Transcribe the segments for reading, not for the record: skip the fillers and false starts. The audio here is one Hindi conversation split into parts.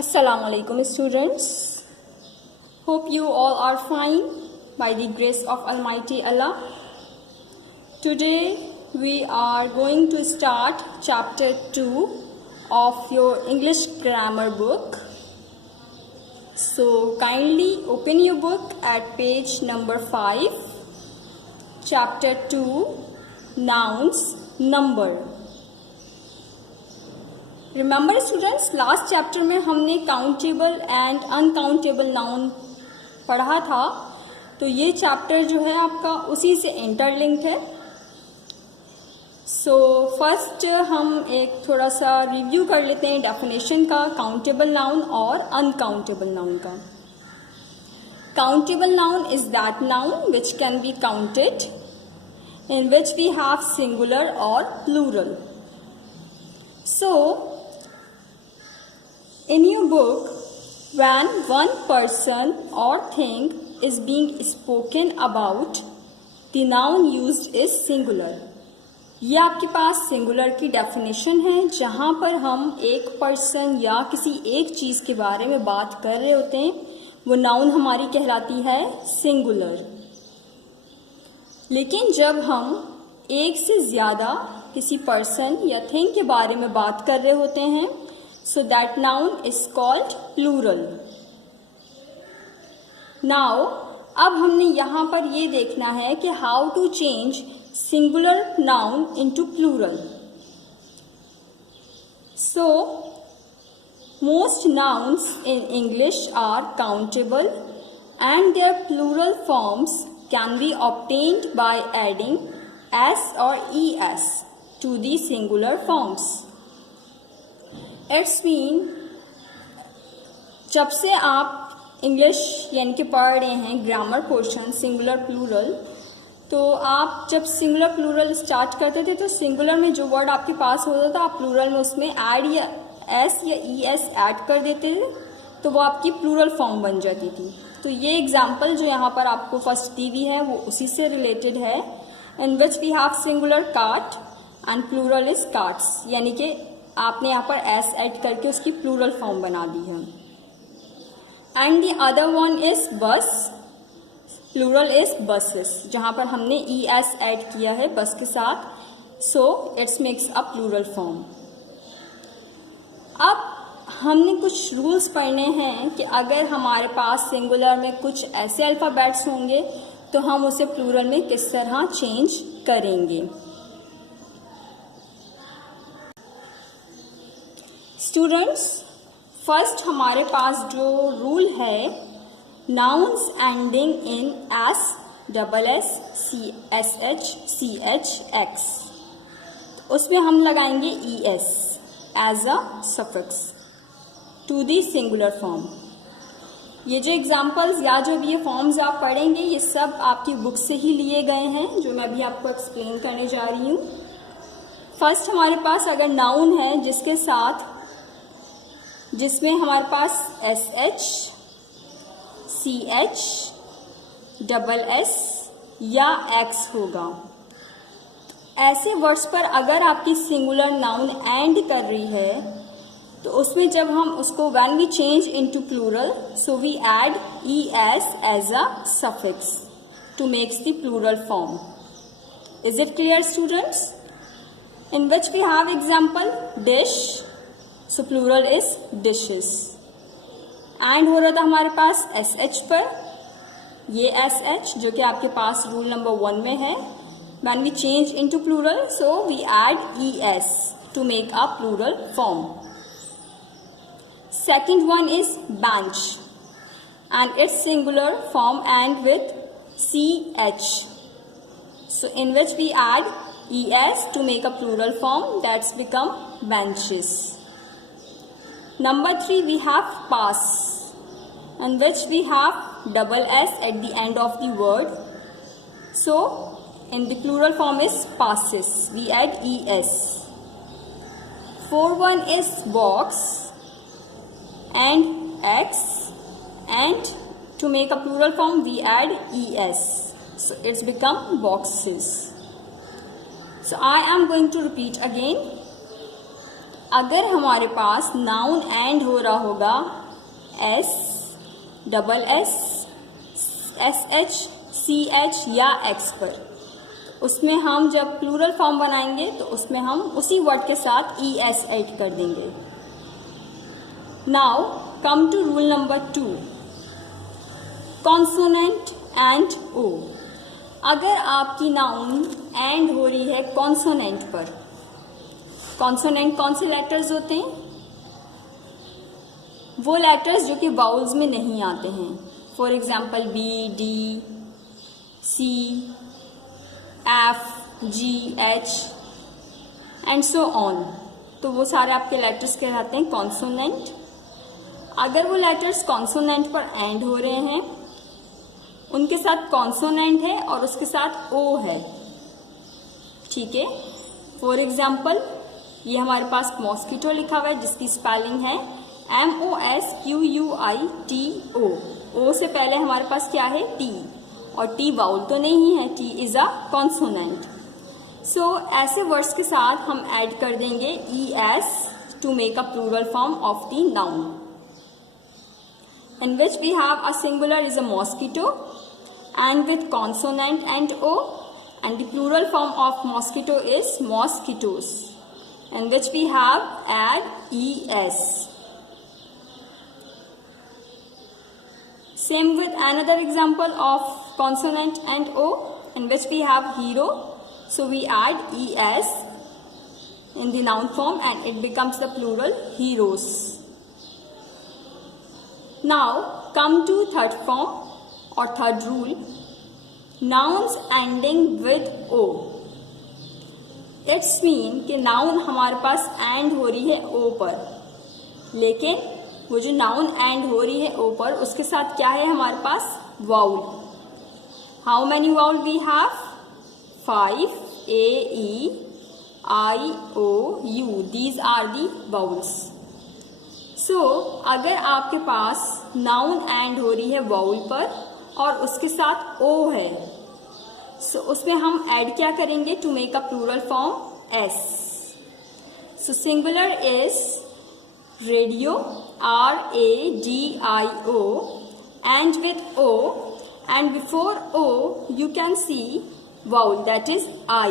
Assalamu alaikum students. Hope you all are fine by the grace of Almighty Allah. Today we are going to start chapter 2 of your English grammar book. So kindly open your book at page number 5, chapter 2, nouns, number. Remember students, last chapter में हमने काउंटेबल एंड अनकाउंटेबल नाउन पढ़ा था, तो ये चैप्टर जो है आपका उसी से इंटरलिंक्ड है. सो फर्स्ट हम एक थोड़ा सा रिव्यू कर लेते हैं डेफिनेशन का काउंटेबल नाउन और अनकाउंटेबल नाउन का. Countable noun is that noun which can be counted in which we have singular और plural. So, in your book, when one person or thing is being spoken about, the noun used is singular. ये आपके पास सिंगुलर की डेफिनेशन है जहाँ पर हम एक पर्सन या किसी एक चीज़ के बारे में बात कर रहे होते हैं, वो नाउन हमारी कहलाती है सिंगुलर. लेकिन जब हम एक से ज़्यादा किसी पर्सन या थिंग के बारे में बात कर रहे होते हैं, so that noun is called plural. Now अब हमने यहाँ पर ये देखना है कि how to change singular noun into plural. So most nouns in English are countable and their plural forms can be obtained by adding s or es to the singular forms. It's mean जब से आप इंग्लिश यानी कि पढ़ रहे हैं ग्रामर पोर्शन सिंगुलर प्लूरल, तो आप जब सिंगुलर प्लूरल स्टार्ट करते थे तो सिंगुलर में जो वर्ड आपके पास होता था आप प्लूरल में उसमें ऐड या एस या ई एस ऐड कर देते थे, तो वो आपकी प्लूरल फॉर्म बन जाती थी. तो ये एग्जाम्पल जो यहाँ पर आपको फर्स्ट दी हुई है वो उसी से रिलेटेड है. In which we have singular cart and plural is carts, यानी कि आपने यहाँ पर s ऐड करके उसकी प्लूरल फॉर्म बना दी है. And the other one is बस, प्लूरल इज बसेस, जहाँ पर हमने es ऐड किया है बस के साथ, so it's makes a plural form. अब हमने कुछ रूल्स पढ़ने हैं कि अगर हमारे पास सिंगुलर में कुछ ऐसे अल्फ़ाबेट्स होंगे तो हम उसे प्लूरल में किस तरह चेंज करेंगे. स्टूडेंट्स, फर्स्ट हमारे पास जो रूल है, nouns ending in S, double S, C S H, C H, X, उसमें हम लगाएंगे E S as a suffix to the singular form. ये जो एग्जाम्पल्स या जो भी ये फॉर्म्स आप पढ़ेंगे ये सब आपकी बुक से ही लिए गए हैं, जो मैं अभी आपको एक्सप्लेन करने जा रही हूँ. फर्स्ट हमारे पास अगर नाउन है जिसके साथ जिसमें हमारे पास S H, C H, double S या एक्स होगा, ऐसे वर्ड्स पर अगर आपकी सिंगुलर नाउन एंड कर रही है तो उसमें जब हम उसको when we change into plural, so we add E S as a suffix to makes the plural form. Is it clear students? In which we have example dish, so plural is dishes. And हो रहा था हमारे पास एस एच पर, ये एस एच जो कि आपके पास रूल नंबर 1 में है, when we change into plural so we add E S to make a plural form. Second one is bench and its singular form end with ch, so in which we add es to make a plural form, that's become benches. Number 3 we have pass, in which we have double s at the end of the word, so in the plural form is passes, we add es. Fourth one is box and x, and to make a plural form we add es, so it's become boxes. So I am going to repeat again. अगर हमारे पास नाउन एंड हो रहा होगा S, double S, S H, C H या एक्स पर, उसमें हम जब प्लूरल फॉर्म बनाएंगे तो उसमें हम उसी वर्ड के साथ ई एस ऐड कर देंगे। Now come to rule number 2, consonant and O. अगर आपकी नाउन एंड हो रही है कॉन्सोनेंट पर, कॉन्सोनेंट कौन से लेटर्स होते हैं? वो लेटर्स जो कि वाउल्स में नहीं आते हैं। For example B, D, C, F, G, H and so on. तो वो सारे आपके लेटर्स कहलाते हैं कॉन्सोनेंट। अगर वो लेटर्स कॉन्सोनेंट पर एंड हो रहे हैं, उनके साथ कॉन्सोनेंट है और उसके साथ ओ है, ठीक है। फॉर एग्जाम्पल ये हमारे पास मॉस्किटो लिखा हुआ है जिसकी स्पेलिंग है MOSQUITO। ओ से पहले हमारे पास क्या है? टी, और टी वाउल तो नहीं है, T is a consonant. So ऐसे वर्ड्स के साथ हम ऐड कर देंगे ES to make a plural form of the noun, in which we have a singular is a mosquito and with consonant and O, and the plural form of mosquito is mosquitoes, in which we have add ES. Same with another example of consonant and O, in which we have hero, so we add ES in the noun form and it becomes the plural heroes. Now come to third form or third rule, nouns ending with O. It's mean कि नाउन हमारे पास एंड हो रही है ओ पर, लेकिन वो जो नाउन एंड हो रही है ओ पर उसके साथ क्या है हमारे पास? Vowel. How many vowel we have? 5, AEIOU, these are the vowels. So अगर आपके पास नाउन एंड हो रही है वाउल पर और उसके साथ ओ है, सो उसमें हम ऐड क्या करेंगे to make a plural form? S. So singular is radio, RADIO, end with O, end before O you can see vowel, that is I.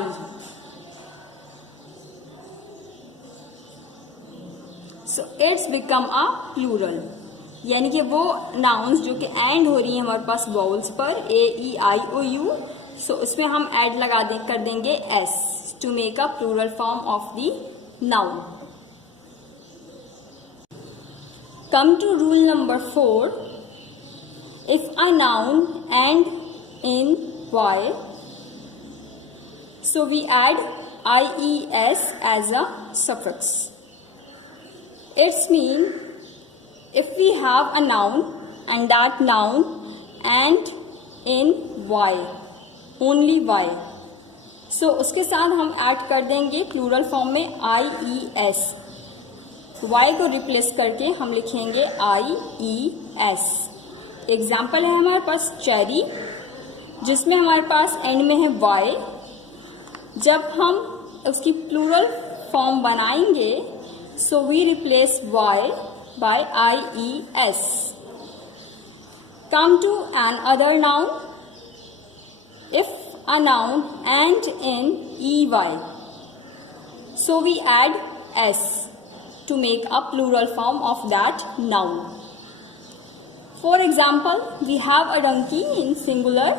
So it's become a plural, यानी कि वो नाउन्स जो कि एंड हो रही है हमारे पास वाउल्स पर AEIOU, सो उसमें हम ऐड लगा कर देंगे S to make a plural form of the noun. Come to rule number 4, if a noun end in Y, so we add IES as a suffix. It's mean if we have a noun and that noun and in Y, only Y, so उसके साथ हम ऐड कर देंगे प्लूरल फॉर्म में IES। Y को रिप्लेस करके हम लिखेंगे IES। एग्जाम्पल है हमारे पास चेरी, जिसमें हमारे पास एंड में है Y। जब हम उसकी प्लूरल फॉर्म बनाएंगे, so we replace Y by IES. Come to another noun. If a noun end in EY, so we add S to make a plural form of that noun. For example, we have a donkey in singular,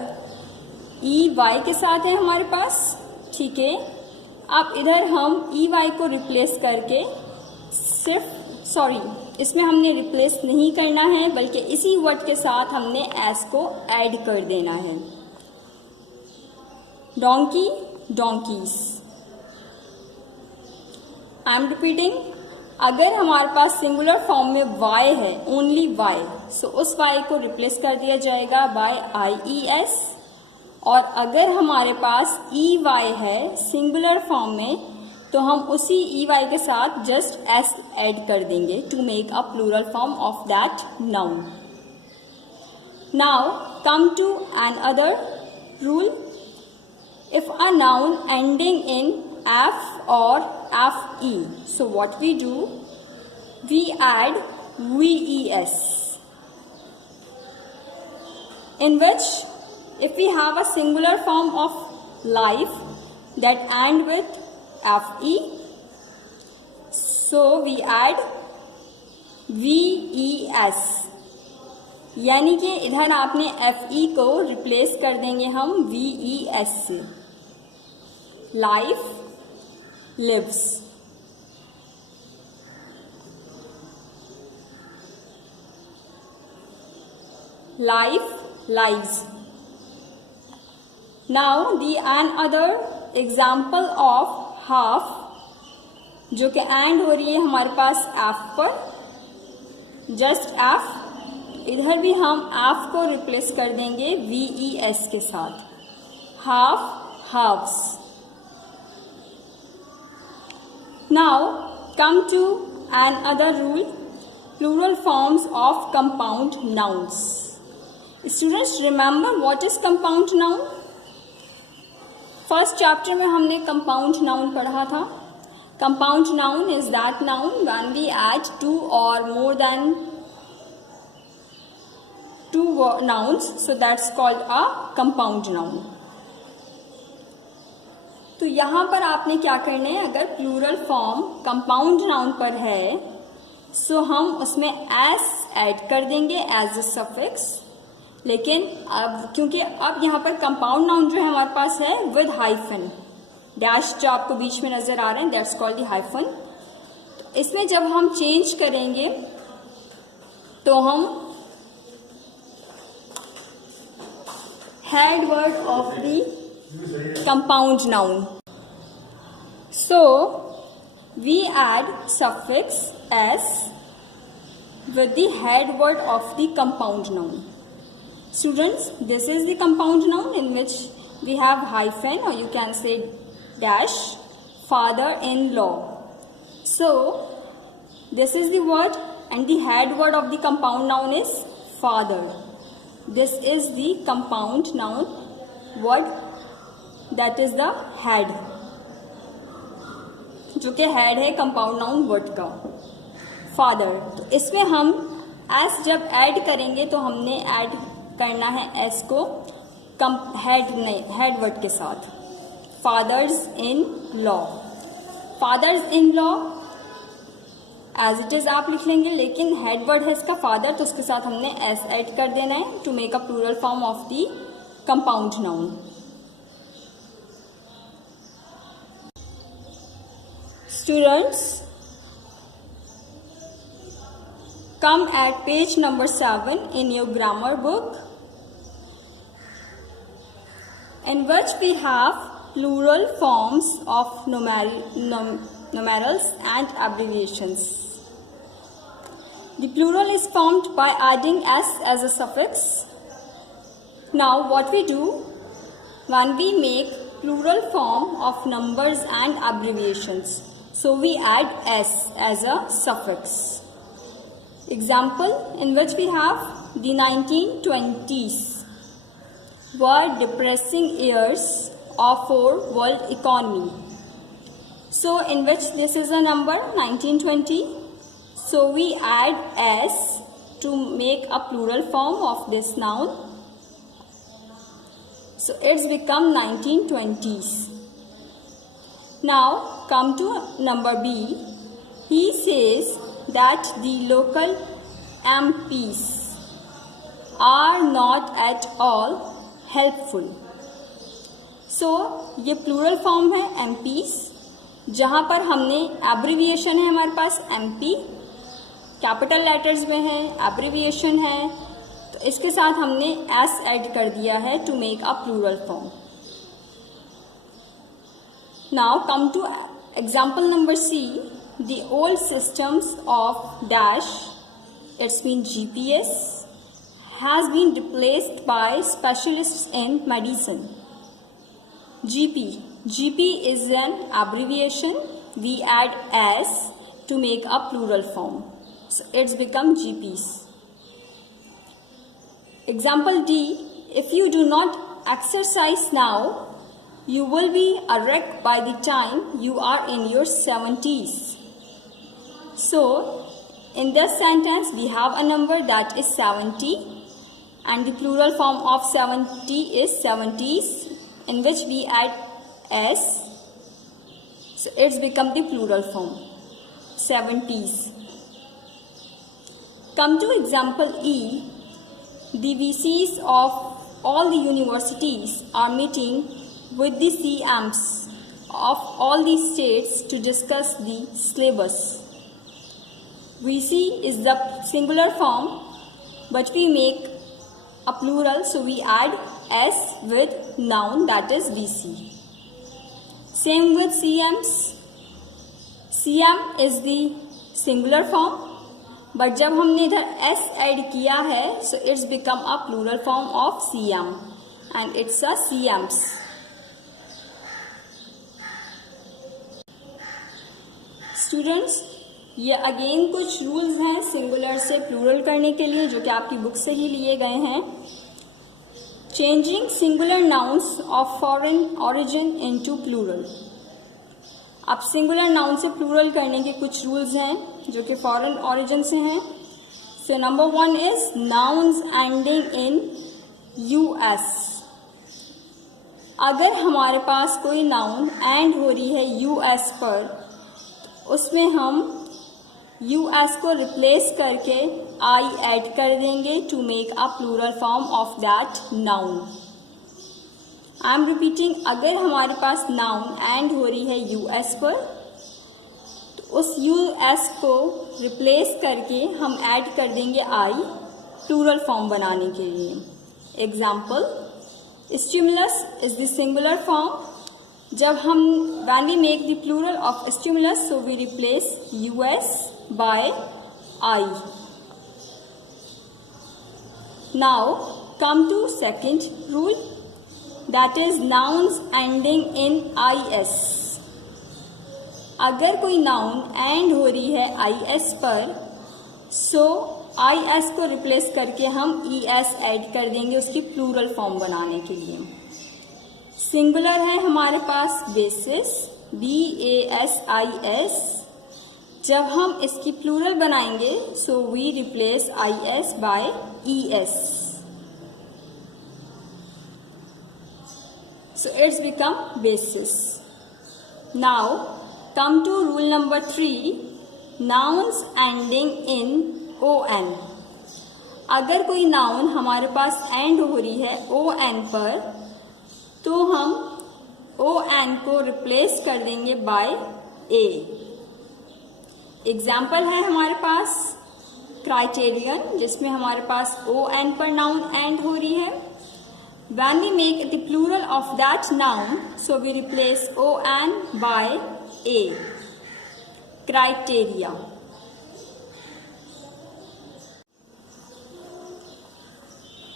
EY के साथ है हमारे पास, ठीक है। अब इधर हम EY को रिप्लेस करके इसमें हमने रिप्लेस नहीं करना है, बल्कि इसी वर्ड के साथ हमने एस को ऐड कर देना है। Donkey, donkey's. I am repeating, अगर हमारे पास सिंगुलर फॉर्म में Y है, ओनली Y, सो उस Y को रिप्लेस कर दिया जाएगा बाय IES, और अगर हमारे पास EY है सिंगुलर फॉर्म में, तो हम उसी EY के साथ जस्ट S ऐड कर देंगे to make a plural form of that noun. Now come to another rule, if a noun ending in F or FE. So what we do? We add VES, in which if we have a singular form of life that end with FE, so we add VES, यानी कि इधर आपने FE को रिप्लेस कर देंगे हम VES से, life lives. Life lives. Now the another example of half, जो कि एंड हो रही है हमारे पास एफ पर, जस्ट एफ, इधर भी हम एफ को रिप्लेस कर देंगे VES के साथ, half halfs. Now come to another rule, plural forms of compound nouns. Students, remember what is compound noun? First chapter में हमने कंपाउंड नाउन पढ़ा था। Compound noun is that noun when we add two और more than two nouns, so that's called a compound noun. तो यहां पर आपने क्या करना है, अगर प्लूरल फॉर्म कंपाउंड नाउन पर है सो हम उसमें एस ऐड कर देंगे एज अ सफिक्स। लेकिन अब क्योंकि अब यहाँ पर कंपाउंड नाउन जो है हमारे पास है विद हाइफन, डैश जो आपको बीच में नजर आ रहे हैं, दैट्स कॉल्ड द हाइफन। तो इसमें जब हम चेंज करेंगे तो हम head word of the compound noun, so we add suffix S with the head word of the compound noun. Students, this is the compound noun in which we have hyphen, or you can say dash, father-in-law. So this is the word and the head word of the compound noun is father. This is the compound noun word, that is the head, जो कि हेड है कंपाउंड नाउन वर्ड का, फादर। तो इसमें हम एस जब ऐड करेंगे तो हमने ऐड करना है एस को हेड वर्ड के साथ, fathers in law. Fathers in law as it is आप लिख लेंगे, लेकिन हेड वर्ड है इसका फादर, तो उसके साथ हमने एस ऐड कर देना है to make a plural form of the compound noun. Students, come at page number 7 in your grammar book, in which we have plural forms of numerals and abbreviations. The plural is formed by adding s as a suffix. Now what we do when we make plural form of numbers and abbreviations, so we add s as a suffix. Example in which we have the 1920s were depressing years for world economy. So in which this is a number 1920, so we add s to make a plural form of this noun, so it's become 1920s. Now come to number B. He says that the local MPs are not at all helpful. So ये प्लूरल फॉर्म है MPs, जहाँ पर हमने एब्रीविएशन है हमारे पास MP, कैपिटल लेटर्स में है, एब्रीविएशन है, तो इसके साथ हमने S ऐड कर दिया है to make a plural form. Now come to example number C. The old systems of dash, it's been GPS, has been replaced by specialists in medicine. GP is an abbreviation. We add S to make a plural form, so it's become GPs. Example D. If you do not exercise now, You will be a wreck by the time you are in your 70s. So, in this sentence, we have a number that is 70, and the plural form of 70 is 70s, in which we add s. So, it's become the plural form, 70s. Come to example E. The VCs of all the universities are meeting with the CMs of all the states to discuss the syllabus. VC is the singular form, but we make a plural, so we add s with noun, that is VC. Same with CMs. CM is the singular form, but जब हमने इधर s ऐड किया है, so it's become a plural form of CM, and it's a CMs. Students, ये अगेन कुछ रूल्स हैं सिंगुलर से प्लूरल करने के लिए, जो कि आपकी बुक से ही लिए गए हैं. Changing singular nouns of foreign origin into plural. अब सिंगुलर नाउन से प्लूरल करने के कुछ रूल्स हैं जो कि फॉरेन ऑरिजिन से हैं. So number 1 is nouns ending in US. अगर हमारे पास कोई नाउन एंड हो रही है यूएस पर, उसमें हम यूएस को रिप्लेस करके आई ऐड कर देंगे to make a plural form of that noun. I am repeating, अगर हमारे पास नाउन एंड हो रही है यूएस पर, तो उस यूएस को रिप्लेस करके हम ऐड कर देंगे आई प्लूरल फॉर्म बनाने के लिए. Example, stimulus is the singular form. जब हम when we make the plural of stimulus, so we replace us by I. Now come to second rule, that is nouns ending in is. अगर कोई नाउन एंड हो रही है is पर, so is को रिप्लेस करके हम es ऐड कर देंगे उसकी प्लूरल फॉर्म बनाने के लिए. सिंगुलर है हमारे पास बेसिस, BASIS. जब हम इसकी प्लूरल बनाएंगे, so we replace IS by ES. So it's become basis. Now come to rule number 3, nouns ending in ON. अगर कोई नाउन हमारे पास एंड हो रही है ON पर, तो हम ON को रिप्लेस कर देंगे बाय A. एग्जाम्पल है हमारे पास क्राइटेरियन, जिसमें हमारे पास ON पर नाउन एंड हो रही है. When we make the plural of that noun, so we replace ON by A. Criteria.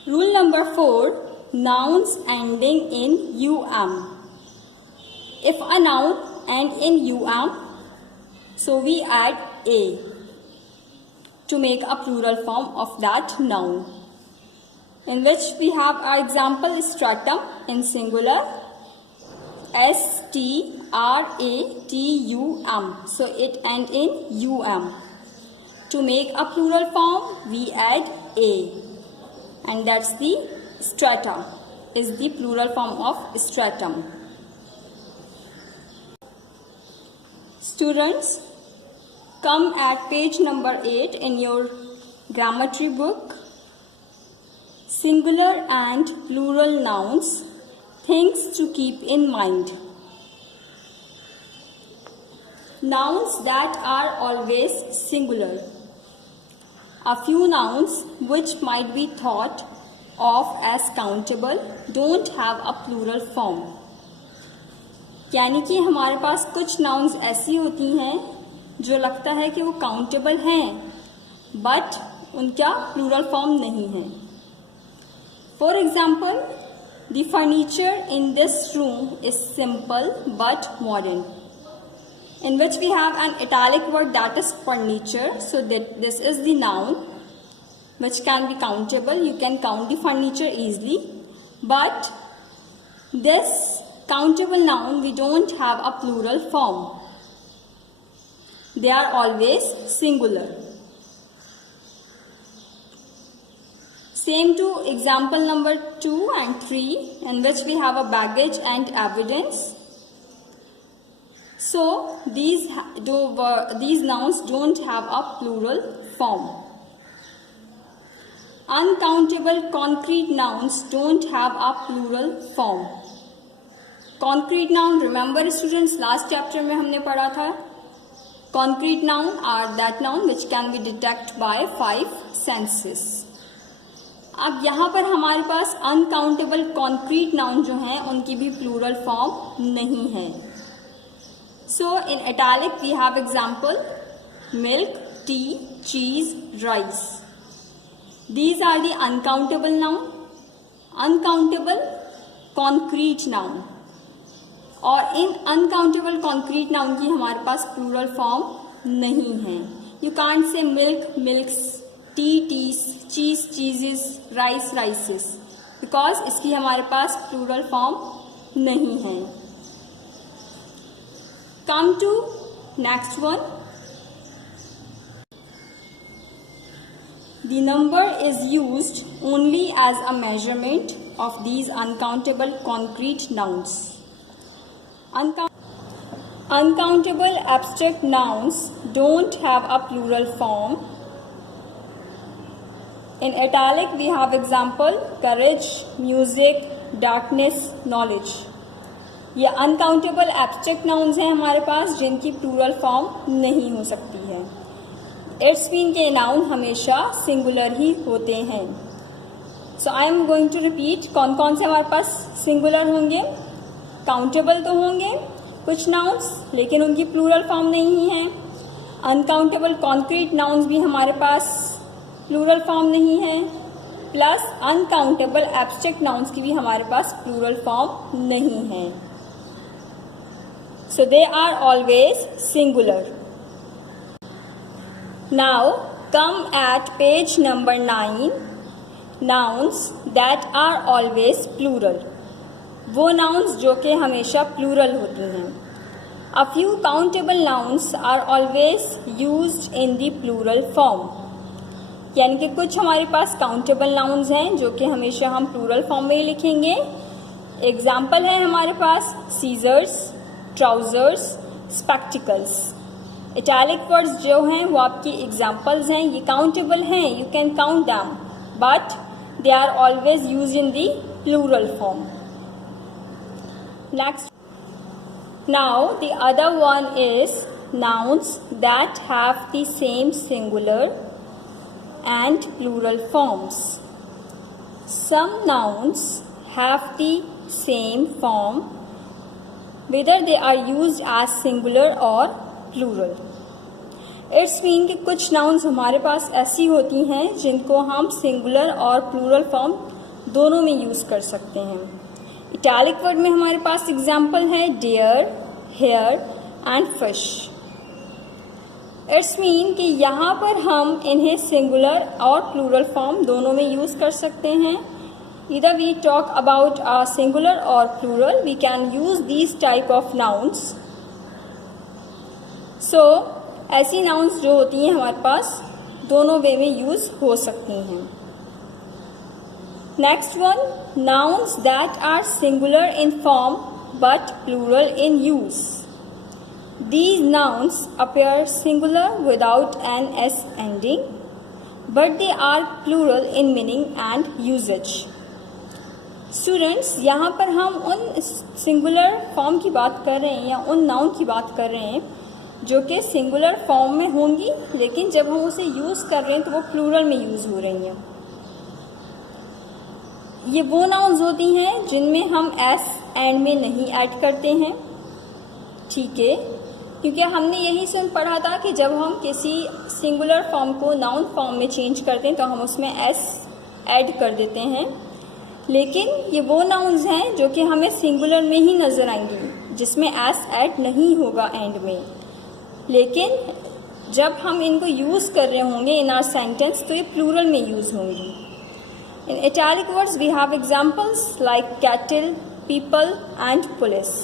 Rule number 4. Nouns ending in UM. If a noun end in UM, so we add A to make a plural form of that noun, in which we have our example stratum in singular, STRATUM, so it end in UM. To make a plural form, we add A, and that's the strata, is the plural form of stratum. Students, come at page number 8 in your grammatry book. Singular and plural nouns, things to keep in mind. Nouns that are always singular. A few nouns which might be thought of as countable don't have a plural form. यानी कि हमारे पास कुछ नाउन्स ऐसी होती हैं जो लगता है कि वो काउंटेबल हैं, बट उनका प्लूरल फॉर्म नहीं है. For example, the furniture in this room is simple but modern, in which we have an italic word that is furniture. So that this is the noun which can be countable. You can count the furniture easily, but this countable noun, we don't have a plural form. They are always singular. Same to example number 2 and 3, in which we have a baggage and evidence. So these nouns don't have a plural form. Uncountable concrete nouns don't have a plural form. Concrete noun, remember students, last chapter में हमने पढ़ा था. Concrete noun are that noun which can be detected by 5 senses. अब यहाँ पर हमारे पास अनकाउंटेबल कॉन्क्रीट नाउन जो हैं उनकी भी प्लूरल फॉर्म नहीं है. So in italic we have example milk, tea, cheese, rice. These are the uncountable noun. Uncountable concrete noun. और इन अनकाउंटेबल कॉन्क्रीट नाउन की हमारे पास प्लूरल फॉर्म नहीं है. You can't say milk, milks, tea, teas, cheese, cheeses, rice, राइसेस, because इसकी हमारे पास प्लूरल फॉर्म नहीं है. Come to next one. The number is used only as a measurement of these uncountable concrete nouns. Uncountable abstract nouns don't have a plural form. In italic we have example courage, music, darkness, knowledge. ये uncountable abstract nouns हैं हमारे पास जिनकी plural form नहीं हो सकती है. It's mean के noun हमेशा singular ही होते हैं. So I am going to repeat कौन कौन से हमारे पास singular होंगे. काउंटेबल तो होंगे कुछ नाउन्स, लेकिन उनकी प्लूरल फॉर्म नहीं है. अनकाउंटेबल कॉन्क्रीट नाउन्स भी हमारे पास प्लूरल फॉर्म नहीं है. प्लस अनकाउंटेबल एब्स्ट्रैक्ट नाउन्स की भी हमारे पास प्लूरल फॉर्म नहीं है. So they are always singular. Now come at page number 9. Nouns that are always plural. वो नाउन्स जो कि हमेशा प्लूरल होती हैं. A few countable nouns are always used in the plural form. यानी कि कुछ हमारे पास काउंटेबल नाउन्स हैं जो कि हमेशा हम प्लूरल फॉर्म में ही लिखेंगे. एग्जाम्पल है हमारे पास scissors, trousers, spectacles. Italic words जो हैं वो आपकी एग्जाम्पल्स हैं. ये काउंटेबल हैं, you can count them, but they are always used in the plural form. Next, now the other one is nouns that have the same singular and plural forms. Some nouns have the same form whether they are used as singular or plural. It's mean कि कुछ nouns हमारे पास ऐसी होती हैं जिनको हम singular और plural form दोनों में यूज कर सकते हैं. इटैलिक वर्ड में हमारे पास एग्जाम्पल है deer, hair and fish. It's mean कि यहाँ पर हम इन्हें सिंगुलर और प्लूरल फॉर्म दोनों में यूज कर सकते हैं. इधर we talk about a singular और plural, we can use these type of nouns. So ऐसी नाउन्स जो होती हैं हमारे पास दोनों वे में यूज हो सकती हैं. Next one, nouns that are singular in form but plural in use. These nouns appear singular without an s ending, but they are plural in meaning and usage. Students, यहाँ पर हम उन singular form की बात कर रहे हैं या उन noun की बात कर रहे हैं जो कि singular form में होंगी, लेकिन जब हम उसे use कर रहे हैं तो वो plural में use हो रही हैं. ये वो नाउन्स होती हैं जिनमें हम एस एंड में नहीं ऐड करते हैं. ठीक है, क्योंकि हमने यही सुन पढ़ा था कि जब हम किसी सिंगुलर फॉर्म को नाउन फॉर्म में चेंज करते हैं तो हम उसमें एस ऐड कर देते हैं. लेकिन ये वो नाउन्स हैं जो कि हमें सिंगुलर में ही नज़र आएंगी, जिसमें एस ऐड नहीं होगा एंड में. लेकिन जब हम इनको यूज़ कर रहे होंगे इन आवर सेंटेंस तो ये प्लूरल में यूज़ होंगी. In italic words we have examples like cattle, people and police.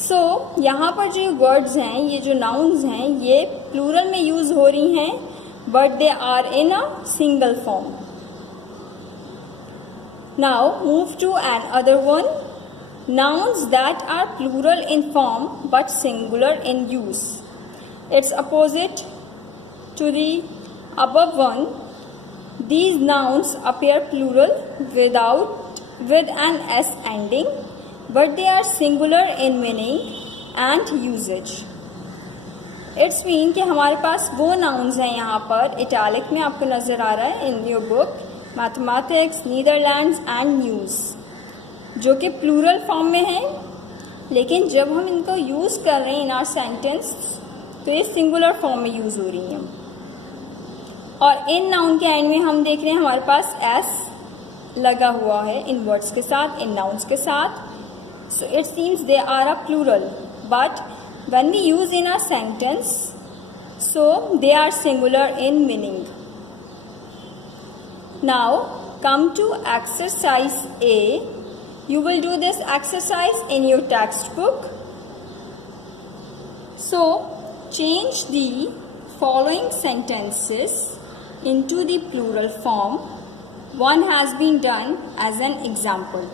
So यहाँ पर जो वर्ड्स हैं, ये जो नाउन्स हैं, ये प्लूरल में यूज हो रही हैं, but they are in a singular form. Now move to another one. Nouns that are plural in form but singular in use. It's opposite to the above one. These nouns appear plural with an s ending, but they are singular in meaning and usage. It's mean कि हमारे पास वो nouns हैं यहाँ पर इटैलिक में आपको नजर आ रहा है in your book, mathematics, Netherlands and news, जो कि प्लूरल फॉर्म में है, लेकिन जब हम इनको यूज़ कर रहे हैं इन आवर सेंटेंस तो ये सिंगुलर फॉर्म में यूज़ हो रही हैं. और इन नाउन के एंड में हम देख रहे हैं हमारे पास एस लगा हुआ है इन वर्ड्स के साथ, इन नाउन्स के साथ. So it seems they are a plural, but when we use in our sentence so they are singular in meaning. Now come to exercise A. You will do this exercise in your textbook. So change the following sentences into the plural form. One has been done as an example.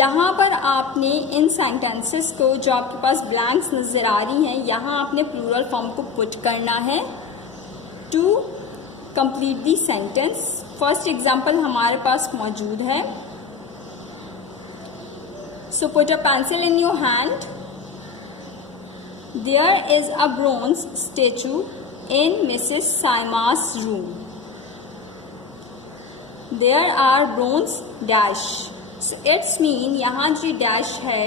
यहाँ पर आपने इन सेंटेंसेस को, जो आपके पास ब्लैंक्स नज़र आ रही हैं, यहाँ आपने प्लूरल फॉर्म को पुट करना है to complete the sentence. First example हमारे पास मौजूद है. So put a pencil in your hand. There is a bronze statue in Mrs Simas room. There are bronze dash. It's mean यहाँ जो डैश है,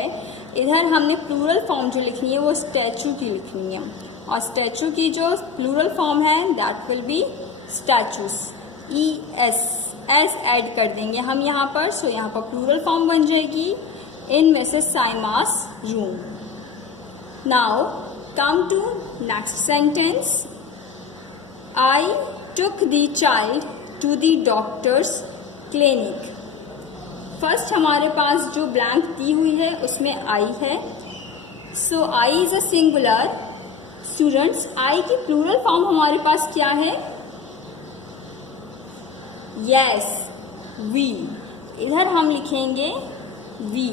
इधर हमने प्लूरल फॉर्म जो लिखनी है वो स्टैचू की लिखनी है, और स्टैचू की जो प्लूरल फॉर्म है that will be statues. S add कर देंगे हम यहाँ पर. सो यहाँ पर प्लूरल फॉर्म बन जाएगी in Mrs Simas room. Now come to next sentence. I took the child to the doctor's clinic. First हमारे पास जो ब्लैंक दी हुई है उसमें आई है. So I is a singular. Students, I की प्लूरल फॉर्म हमारे पास क्या है? Yes, we. इधर हम लिखेंगे we.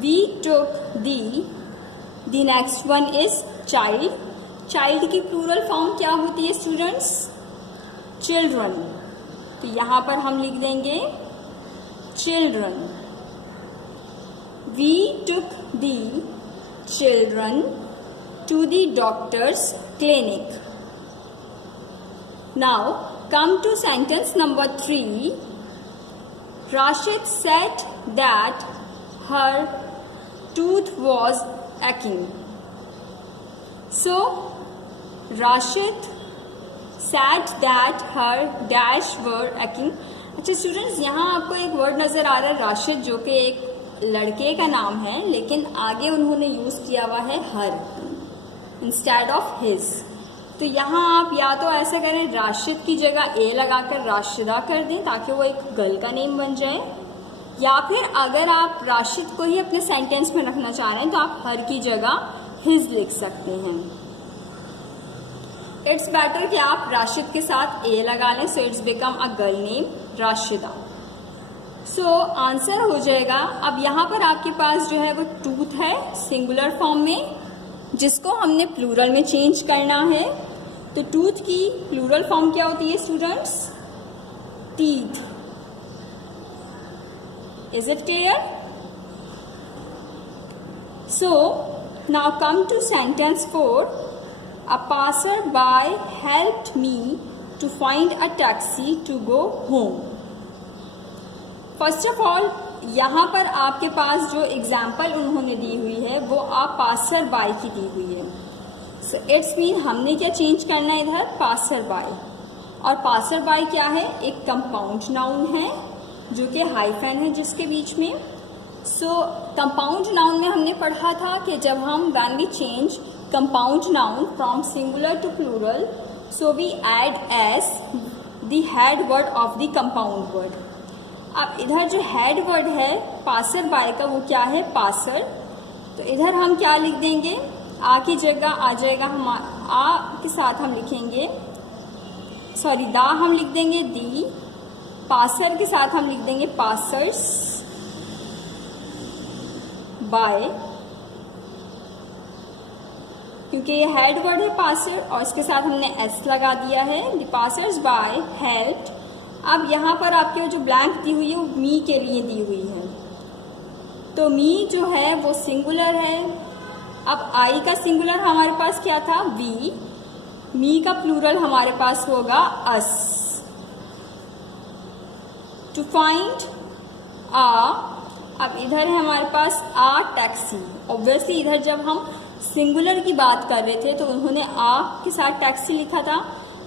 We took the next one is child. Child की प्लूरल फॉर्म क्या होती है स्टूडेंट्स? चिल्ड्रन. तो यहाँ पर हम लिख देंगे children. We took the children to the doctor's clinic. Now come to sentence number 3. Rashid said that her tooth was aching. So Rashid said that her dash were aching. अच्छा स्टूडेंट्स, यहाँ आपको एक वर्ड नज़र आ रहा है राशिद, जो कि एक लड़के का नाम है, लेकिन आगे उन्होंने यूज़ किया हुआ है हर इंस्टेड ऑफ हिज. तो यहाँ आप या तो ऐसा करें, राशिद की जगह ए लगाकर राशिदा कर दें ताकि वो एक गर्ल का नेम बन जाए, या फिर अगर आप राशिद को ही अपने सेंटेंस में रखना चाह रहे हैं तो आप हर की जगह हिज लिख सकते हैं. इट्स बेटर कि आप राशिद के साथ ए लगा लें, सो it's become a girl name Rashida. So answer हो जाएगा. अब यहाँ पर आपके पास जो है वो टूथ है सिंगुलर फॉर्म में, जिसको हमने प्लूरल में चेंज करना है. तो टूथ की प्लूरल फॉर्म क्या होती है students? Teeth. Is it clear? So now come to sentence 4. A passer by helped me to find a taxi to go home. First of all यहाँ पर आपके पास जो एग्जाम्पल उन्होंने दी हुई है वो आप पासर बाय की दी हुई है. सो इट्स मीन हमने क्या चेंज करना है इधर? Passer by. और पासर बाय क्या है? एक कंपाउंड नाउन है जो कि हाइफन है जिसके बीच में. सो कंपाउंड नाउन में हमने पढ़ा था कि जब हम when we change compound noun from singular to plural, so we add S the head word of the compound word. अब इधर जो हेड वर्ड है पासर बाय का वो क्या है, पासर। तो इधर हम क्या लिख देंगे, आ की जगह आ जाएगा हम आ के साथ हम लिखेंगे, सॉरी दा हम लिख देंगे दी, पासर के साथ हम लिख देंगे पासर्स बाय, क्योंकि ये हेड वर्ड है पासर और इसके साथ हमने एस लगा दिया है। The passers by helped. अब यहाँ पर आपके जो ब्लैंक दी हुई है वो मी के लिए दी हुई है, तो मी जो है वो सिंगुलर है। अब आई का सिंगुलर हमारे पास क्या था, वी। मी का प्लूरल हमारे पास होगा अस। टू फाइंड आ, अब इधर है हमारे पास आ टैक्सी। ऑब्वियसली इधर जब हम सिंगुलर की बात कर रहे थे तो उन्होंने आ के साथ टैक्सी लिखा था।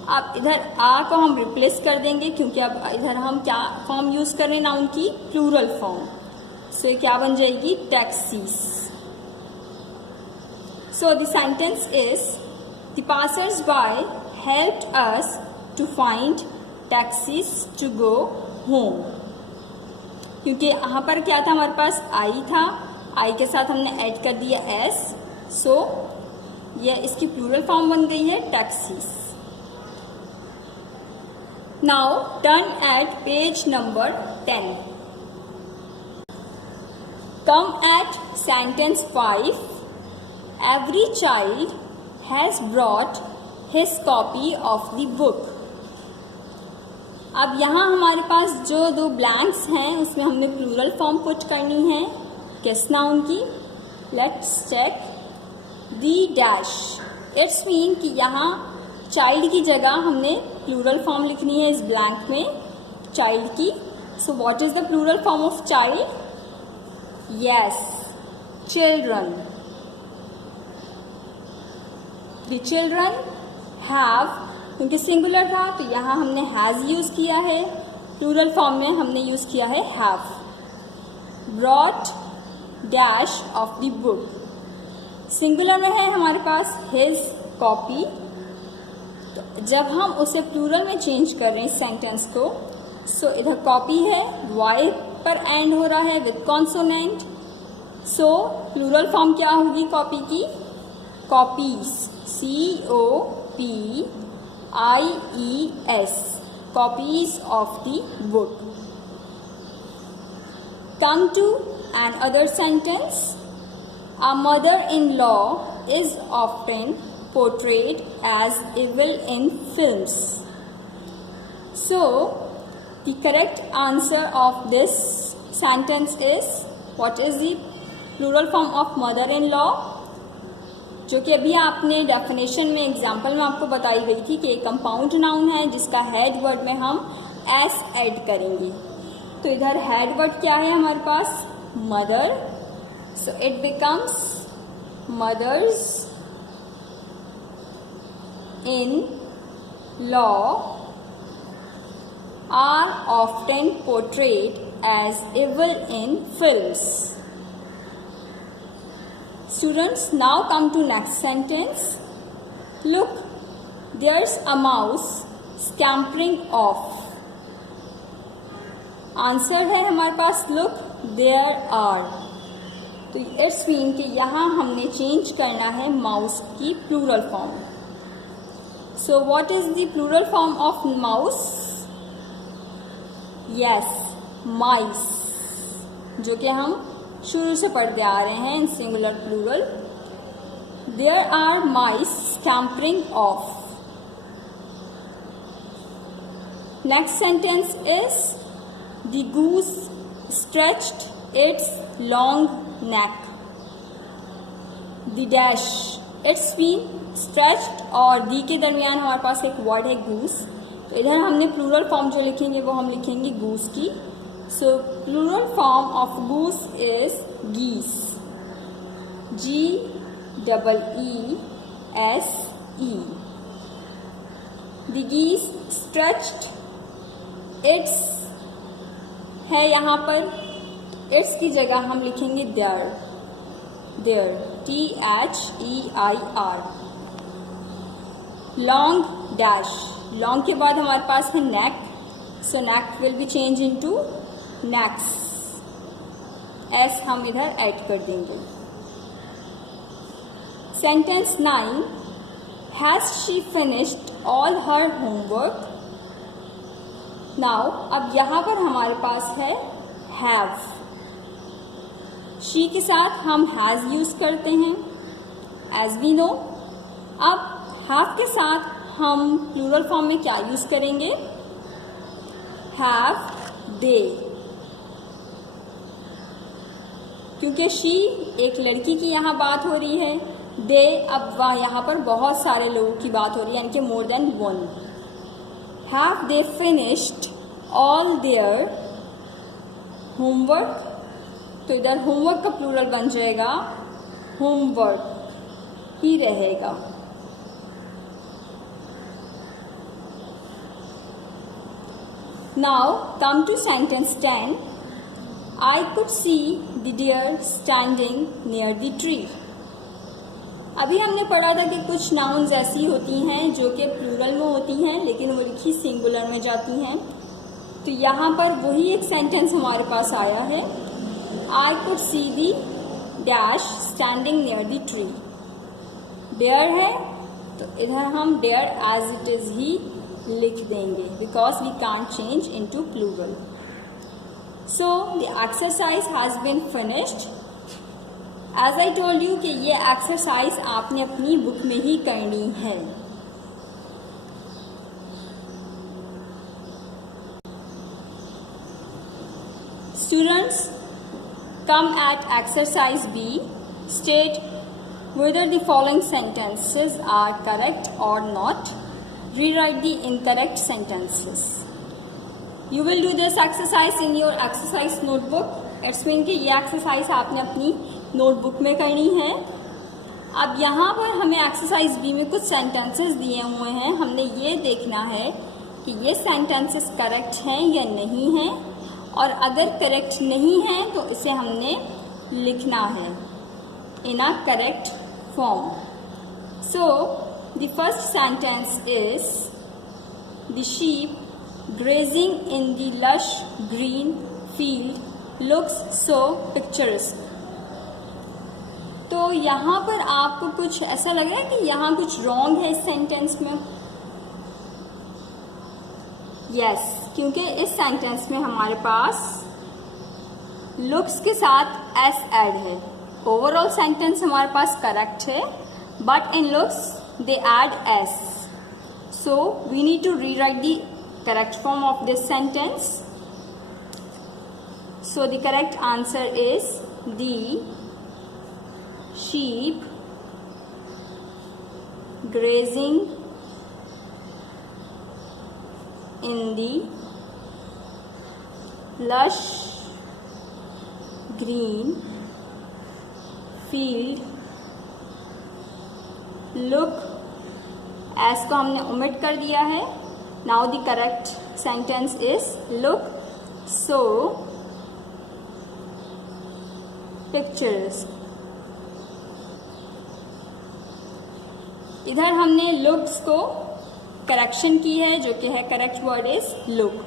अब इधर आ को हम रिप्लेस कर देंगे क्योंकि अब इधर हम क्या फॉर्म यूज कर रहे हैं, नाउन की प्लूरल फॉर्म। सो क्या बन जाएगी, taxis. So the sentence is the passers by helped us to find taxis to go home. क्योंकि यहाँ पर क्या था, हमारे पास आई था, आई के साथ हमने ऐड कर दिया एस, सो ये इसकी प्लूरल फॉर्म बन गई है taxis. Now turn at page number 10. Come at sentence 5. Every child has brought his copy of the book. अब यहाँ हमारे पास जो दो ब्लैंक्स हैं उसमें हमने प्लूरल फॉर्म पुट करनी है किस नाउन की। Let's check. The dash, it's mean कि यहाँ चाइल्ड की जगह हमने प्लूरल फॉर्म लिखनी है इस ब्लैंक में, चाइल्ड की। So what is the plural form of child, yes, children. The children have, क्योंकि सिंगुलर था तो यहाँ हमने हैज यूज किया है, प्लूरल फॉर्म में हमने यूज किया है have. Brought dash of the book, singular में है हमारे पास हिज कॉपी, जब हम उसे प्लूरल में चेंज कर रहे हैं इस सेंटेंस को, सो इधर कॉपी है, वाई पर एंड हो रहा है with consonant, so plural form क्या होगी कॉपी की, copies, COPIES, copies of the book. Come to another sentence. A mother in law is often portrayed as evil in films. So, the correct answer of this sentence is, what is the plural form of mother-in-law? जो कि अभी आपने डेफिनेशन में एग्जाम्पल में आपको बताई गई थी कि एक कंपाउंड नाउन है जिसका हेड वर्ड में हम एस ऐड करेंगे। तो इधर हेड वर्ड क्या है हमारे पास, mother, so it becomes mothers in law are often portrayed as evil in films. Students, now come to next sentence. Look, there's a mouse scampering off. Answer है हमारे पास look, there are. तो इट्स मीन कि यहाँ हमने चेंज करना है माउस की plural form. So what is the plural form of mouse? Yes, mice, जो कि हम शुरू से पढ़ते आ रहे हैं in singular plural. There are mice scampering off. Next sentence is the goose stretched its long neck. The dash, it's been stretched और दी के दरमियान हमारे पास एक वर्ड है गूस, तो इधर हमने प्लूरल फॉर्म जो लिखेंगे वो हम लिखेंगे गूस की। So plural form of goose is geese, GEESE। The geese stretched, its है यहाँ पर, इट्स की जगह हम लिखेंगे their, THEIR। Long dash, long के बाद हमारे पास है neck, so neck will be change into next, S हम इधर ऐड कर देंगे। Sentence 9, has she finished all her homework. Now अब यहाँ पर हमारे पास है हैव, शी के साथ हम हैज यूज करते हैं एज वी नो। अब हैव के साथ हम प्लूरल फॉर्म में क्या यूज करेंगे, हैव दे, क्योंकि शी एक लड़की की यहाँ बात हो रही है, दे अब यहाँ पर बहुत सारे लोगों की बात हो रही है, यानी कि more than one. Have they finished all their homework, तो इधर होमवर्क का प्लूरल बन जाएगा होमवर्क ही रहेगा। Now come to sentence 10, I could see the deer standing near the tree. अभी हमने पढ़ा था कि कुछ नाउन्स ऐसी होती हैं जो कि प्लूरल में होती हैं लेकिन वो लिखी सिंगुलर में जाती हैं। तो यहाँ पर वही एक सेंटेंस हमारे पास आया है, I could see the dash standing near the tree. Deer है तो इधर हम deer as it is ही लिख देंगे because we can't change into plural. So the exercise has been finished. As I told you कि ये एक्सरसाइज आपने अपनी बुक में ही करनी है। Students, come at exercise B. State whether the following sentences are correct or not. Rewrite the incorrect sentences. You will do this exercise in your exercise notebook. It's mean कि ये एक्सरसाइज आपने अपनी नोटबुक में करनी है। अब यहाँ पर हमें एक्सरसाइज बी में कुछ सेंटेंसेस दिए हुए हैं, हमने ये देखना है कि ये सेंटेंसेस करेक्ट हैं या नहीं हैं, और अगर करेक्ट नहीं है तो इसे हमने लिखना है in a correct form. So the first sentence is the sheep grazing in the lush green field looks so picturesque. तो यहाँ पर आपको कुछ ऐसा लग रहा है कि यहाँ कुछ रॉन्ग है इस सेंटेंस में? यस, क्योंकि इस सेंटेंस में हमारे पास लुक्स के साथ एस ऐड है। ओवरऑल सेंटेंस हमारे पास करेक्ट है, but in looks they add S, so we need to rewrite the correct form of this sentence. So the correct answer is the sheep grazing in the lush green field look, as को हमने omit कर दिया है। Now the correct sentence is look so picturesque. इधर हमने looks को करेक्शन की है, जो कि है correct word is look.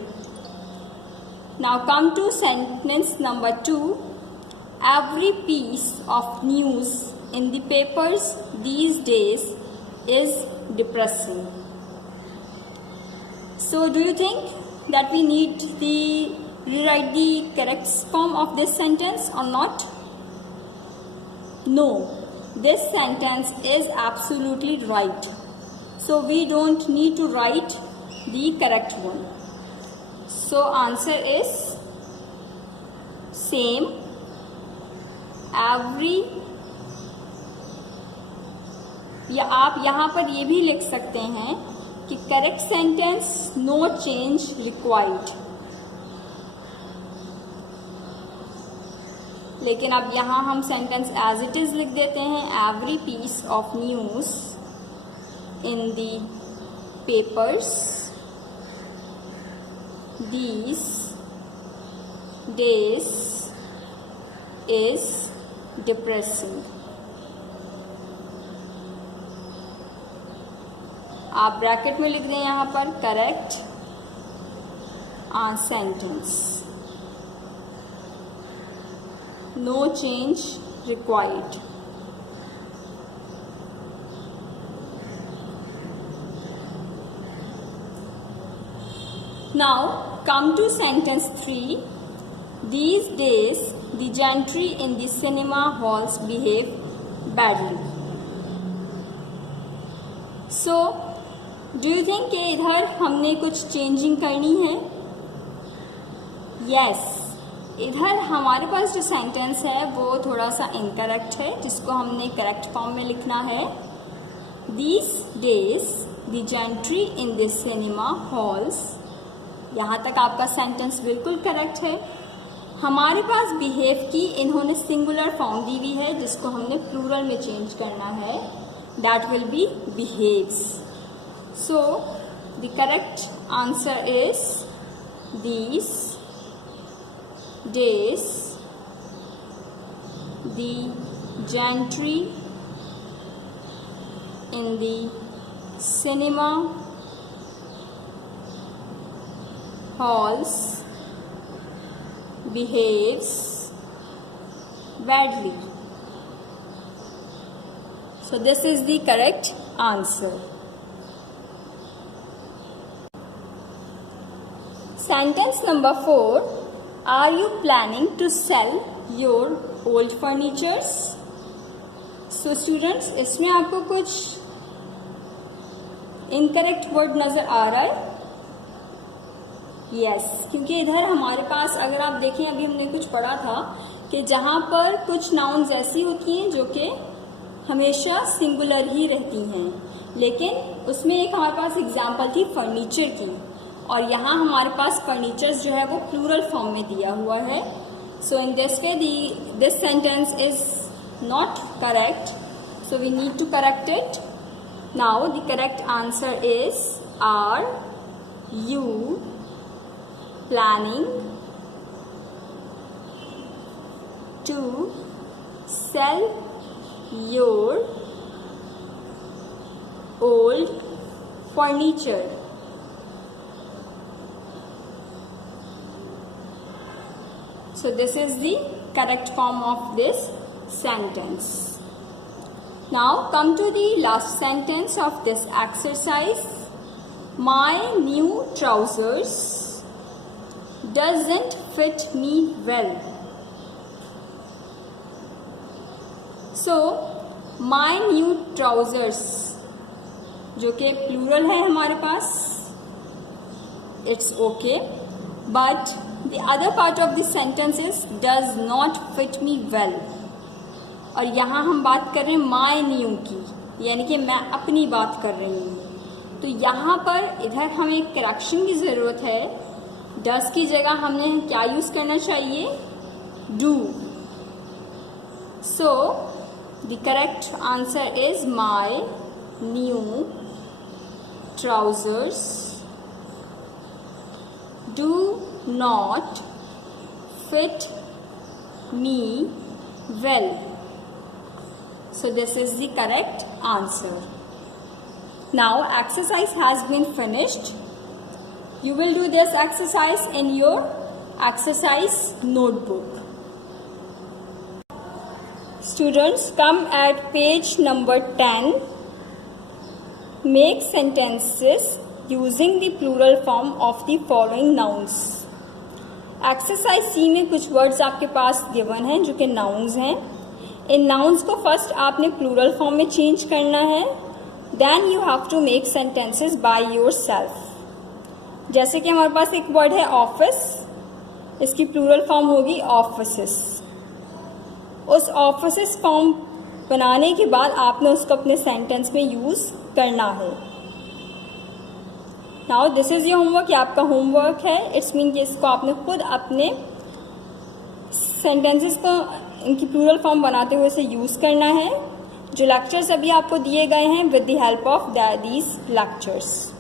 Now come to sentence number 2. Every piece of news in the papers these days is depressing. So do you think that we need to rewrite the correct form of this sentence or not? No, this sentence is absolutely right. So we don't need to write the correct one. So answer is same. Every, या आप यहाँ पर ये भी लिख सकते हैं कि correct sentence no change required, लेकिन अब यहाँ हम सेंटेंस एज इट इज लिख देते हैं। Every piece of news in the papers these days is depressing. आप ब्रैकेट में लिख दें यहाँ पर correct sentence. no change required. Now come to sentence 3. These days the gentry in the cinema halls behave badly. So do you think कि इधर हमने कुछ चेंजिंग करनी है? Yes. इधर हमारे पास जो सेंटेंस है वो थोड़ा सा इनकरेक्ट है, जिसको हमने करेक्ट फॉर्म में लिखना है. These days the gentry in the cinema halls. यहाँ तक आपका सेंटेंस बिल्कुल करेक्ट है. हमारे पास बिहेव की इन्होंने सिंगुलर फॉर्म दी हुई है, जिसको हमने प्लूरल में चेंज करना है. That will be behaves. So the correct answer is these days the gentry in the cinema halls behaves badly. So this is the correct answer. Sentence number 4. Are you planning to sell your old furnitures? So students, इसमें आपको कुछ incorrect word नजर आ रहा है? यस, क्योंकि इधर हमारे पास अगर आप देखें, अभी हमने कुछ पढ़ा था कि जहाँ पर कुछ नाउन्स ऐसी होती हैं जो कि हमेशा सिंगुलर ही रहती हैं, लेकिन उसमें एक हमारे पास एग्जांपल थी फर्नीचर की, और यहाँ हमारे पास फर्नीचर्स जो है वो प्लूरल फॉर्म में दिया हुआ है. So in this way this sentence is not correct, so we need to correct it. Now the correct answer is are you planning to sell your old furniture? So this is the correct form of this sentence. Now come to the last sentence of this exercise. My new trousers doesn't fit me well. So my new trousers जो कि प्लूरल है हमारे पास, it's okay, but the other part of the sentence is does not fit me well. और यहाँ हम बात कर रहे हैं my new की, यानी कि मैं अपनी बात कर रही हूँ. तो यहाँ पर इधर हमें करेक्शन की ज़रूरत है. डस की जगह हमने क्या यूज करना चाहिए? Do. So the correct answer is my new trousers do not fit me well. So this is the correct answer. Now exercise has been finished. You will do this exercise in your exercise notebook. Students, come at page number 10. Make sentences using the plural form of the following nouns. Exercise C में कुछ words आपके पास given हैं जो कि nouns हैं. इन nouns को first आपने plural form में change करना है. Then you have to make sentences by yourself. जैसे कि हमारे पास एक वर्ड है ऑफिस, इसकी प्लूरल फॉर्म होगी ऑफिसेस. उस ऑफिसेस फॉर्म बनाने के बाद आपने उसको अपने सेंटेंस में यूज करना है. Now this is your homework, ये आपका होमवर्क है. इट्स मीन कि इसको आपने खुद अपने सेंटेंसेस को इनकी प्लूरल फॉर्म बनाते हुए इसे यूज करना है. जो लेक्चर्स अभी आपको दिए गए हैं with the help of these lectures.